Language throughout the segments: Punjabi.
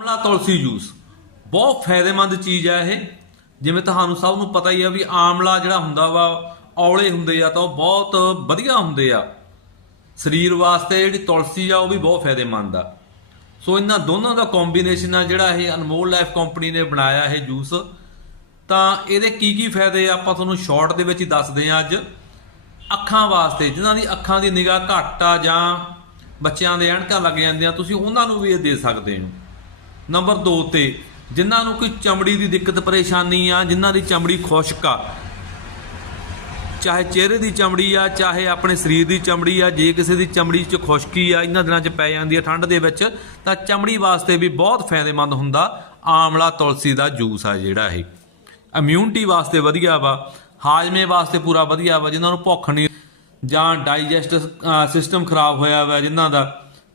ਆਮਲਾ ਤੁਲਸੀ ਜੂਸ। ਬਹੁਤ ਫਾਇਦੇਮੰਦ ਚੀਜ਼ ਆ ਇਹ। ਜਿਵੇਂ ਤੁਹਾਨੂੰ ਸਭ ਨੂੰ ਪਤਾ ਹੀ ਆ ਵੀ ਆਮਲਾ ਜਿਹੜਾ ਹੁੰਦਾ ਵਾ, ਔਲੇ ਹੁੰਦੇ ਆ ਤਾਂ ਉਹ ਬਹੁਤ ਵਧੀਆ ਹੁੰਦੇ ਆ। ਸਰੀਰ ਵਾਸਤੇ ਜਿਹੜੀ ਤੁਲਸੀ ਆ, ਉਹ ਵੀ ਬਹੁਤ ਫਾਇਦੇਮੰਦ ਆ। ਸੋ ਇਹਨਾਂ ਦੋਨਾਂ ਦਾ ਕੰਬੀਨੇਸ਼ਨ ਆ ਜਿਹੜਾ ਇਹ ਅਨਮੋਲ ਲਾਈਫ ਕੰਪਨੀ ਨੇ ਬਣਾਇਆ ਇਹ ਜੂਸ। ਤਾਂ ਇਹਦੇ ਕੀ ਕੀ ਫਾਇਦੇ ਆ, ਆਪਾਂ ਤੁਹਾਨੂੰ ਸ਼ਾਰਟ ਦੇ ਵਿੱਚ ਹੀ ਦੱਸਦੇ ਆ ਅੱਜ। ਅੱਖਾਂ ਵਾਸਤੇ, ਜਿਨ੍ਹਾਂ ਦੀ ਅੱਖਾਂ ਦੀ ਨਿਗਾਹ ਘੱਟ ਆ ਜਾਂ ਬੱਚਿਆਂ ਦੇ ਐਨਕਾਂ ਲੱਗ ਜਾਂਦੀਆਂ, ਤੁਸੀਂ ਉਹਨਾਂ ਨੂੰ ਵੀ ਇਹ ਦੇ ਸਕਦੇ ਹੋ। ਨੰਬਰ 2 ਤੇ, ਜਿਨ੍ਹਾਂ ਨੂੰ ਕੋਈ ਚਮੜੀ ਦੀ ਦਿੱਕਤ ਪਰੇਸ਼ਾਨੀ ਆ, ਜਿਨ੍ਹਾਂ ਦੀ ਚਮੜੀ ਖੁਸ਼ਕ ਆ, ਚਾਹੇ ਚਿਹਰੇ ਦੀ ਚਮੜੀ ਆ, ਚਾਹੇ ਆਪਣੇ ਸਰੀਰ ਦੀ ਚਮੜੀ ਆ, ਜੇ ਕਿਸੇ ਦੀ ਚਮੜੀ 'ਚ ਖੁਸ਼ਕੀ ਆ, ਇਹਨਾਂ ਦਿਨਾਂ 'ਚ ਪੈ ਜਾਂਦੀ ਆ ਠੰਡ ਦੇ ਵਿੱਚ, ਤਾਂ ਚਮੜੀ ਵਾਸਤੇ ਵੀ ਬਹੁਤ ਫਾਇਦੇਮੰਦ ਹੁੰਦਾ, ਆਮਲਾ ਤੁਲਸੀ ਦਾ ਜੂਸ ਆ ਜਿਹੜਾ ਇਹ। ਇਮਿਊਨਿਟੀ ਵਾਸਤੇ ਵਧੀਆ ਵਾ, ਹਾਜ਼ਮੇ ਵਾਸਤੇ ਪੂਰਾ ਵਧੀਆ ਵਾ, ਜਿਨ੍ਹਾਂ ਨੂੰ ਭੁੱਖ ਨਹੀਂ ਜਾਂ ਡਾਈਜੈਸਟ ਸਿਸਟਮ ਖਰਾਬ ਹੋਇਆ ਵਾ, ਜਿਨ੍ਹਾਂ ਦਾ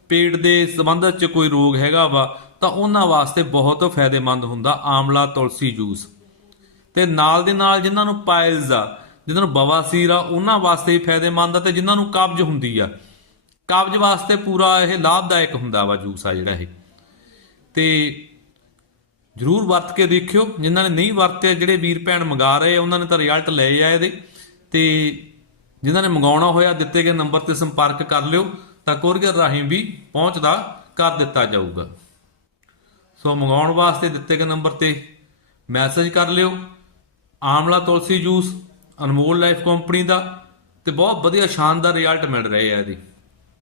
ਪੇਟ ਦੇ ਸੰਬੰਧ 'ਚ ਕੋਈ ਰੋਗ ਹੈਗਾ ਵਾ ਤਾਂ ਉਹਨਾਂ ਵਾਸਤੇ ਬਹੁਤ ਫਾਇਦੇਮੰਦ ਹੁੰਦਾ ਆਮਲਾ ਤੁਲਸੀ ਜੂਸ। ਤੇ ਨਾਲ ਦੇ ਨਾਲ ਜਿਨ੍ਹਾਂ ਨੂੰ ਪਾਇਲਸ ਆ, ਜਿਨ੍ਹਾਂ ਨੂੰ ਬਵਾਸੀਰ ਆ, ਉਹਨਾਂ ਵਾਸਤੇ ਵੀ ਫਾਇਦੇਮੰਦ ਆ ਤੇ ਜਿਨ੍ਹਾਂ ਨੂੰ ਕਬਜ਼ ਹੁੰਦੀ ਆ। ਕਬਜ਼ ਵਾਸਤੇ ਪੂਰਾ ਇਹ ਲਾਭਦਾਇਕ ਹੁੰਦਾ ਵਾ ਜੂਸ ਆ ਜਿਹੜਾ ਇਹ। ਤੇ ਜਰੂਰ ਵਰਤ ਕੇ ਦੇਖਿਓ, ਜਿਨ੍ਹਾਂ ਨੇ ਨਹੀਂ ਵਰਤਿਆ ਜਿਹੜੇ ਵੀਰ ਭੈਣ ਮੰਗਾ ਰਹੇ ਉਹਨਾਂ ਨੇ ਤਾਂ ਰਿਜ਼ਲਟ ਲਏ ਆ ਇਹਦੇ। ਤੇ ਜਿਨ੍ਹਾਂ ਨੇ ਮੰਗਾਉਣਾ ਹੋਇਆ, ਦਿੱਤੇ ਗਏ ਨੰਬਰ ਤੇ ਸੰਪਰਕ ਕਰ ਲਿਓ, ਤਾਂ ਕੋਰੀਅਰ ਰਾਹੀਂ ਵੀ ਪਹੁੰਚਦਾ ਕਰ ਦਿੱਤਾ ਜਾਊਗਾ। ਸੋ ਮੰਗਾਉਣ ਵਾਸਤੇ ਦਿੱਤੇ ਗਏ ਨੰਬਰ ਤੇ ਮੈਸੇਜ ਕਰ ਲਿਓ। Amla tulsi juice, Anmol life company ਦਾ ਤੇ ਬਹੁਤ ਵਧੀਆ ਸ਼ਾਨਦਾਰ ਰਿਜ਼ਲਟ ਮਿਲ ਰਹੇ ਆ ਇਹਦੀ।